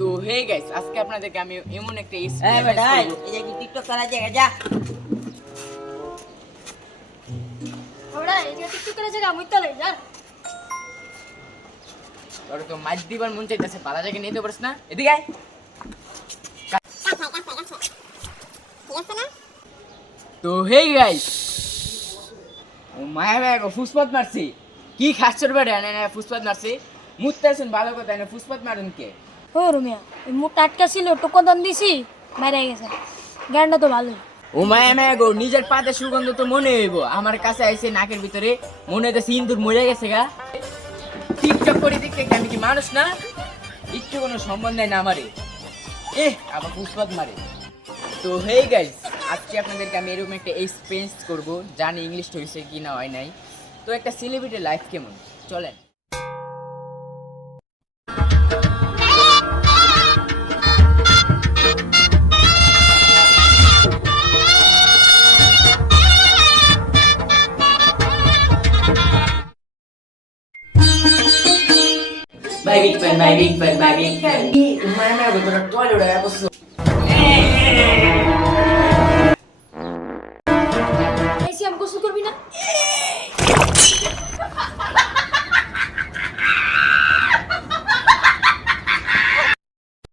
তো hey guys আজকে আপনাদেরকে আমি এমন একটা এই বেটা এই যে কি টিকটক করা জায়গা যা ওরা এই যে টিকটক করে জায়গা মুই তলে যা তোর তো মাছ দিবার মন চাইতেছে পালা জায়গা নিতে পারিস না এদিকে আয় তো হে গাইস ও মায়া মায়া ফুসপাত মারছি কি খাচ্ছর বেড়ে না ফুসপাত মারছি মুত্তাছেন ভালো কথা না ফুসপাত মারুন কে ও রুমিয়া এই মুখ টাটকা ছিল টোকন দান দিছি মারা গেছে গানটা তো ভালোই ও মায়া মায়া গো নিজের পাতে সুগন্ধ তো মনে হইব আমার কাছে আইছে নাকের ভিতরে মনে হইতে সিন্দুর মরে গেছে গা টিকটক করে দেখতে আমি কি মানুষ না একটু কোনো সম্বন্ধ নাই না আমারে আবার ফুসপাত মারে তো হে গাইস আজকে আপনাদেরকে আমি এরকম একটা এক্সপেরিয়েন্স করব জানি ইংলিশ হয়েছে কি না হয় নাই তো একটা সেলিব্রিটির লাইফ কেমন চলেন My big fan, my big fan, my big fan. Umay may ako na toilet udah ako so. ऐसे हमको शुक्र भी ना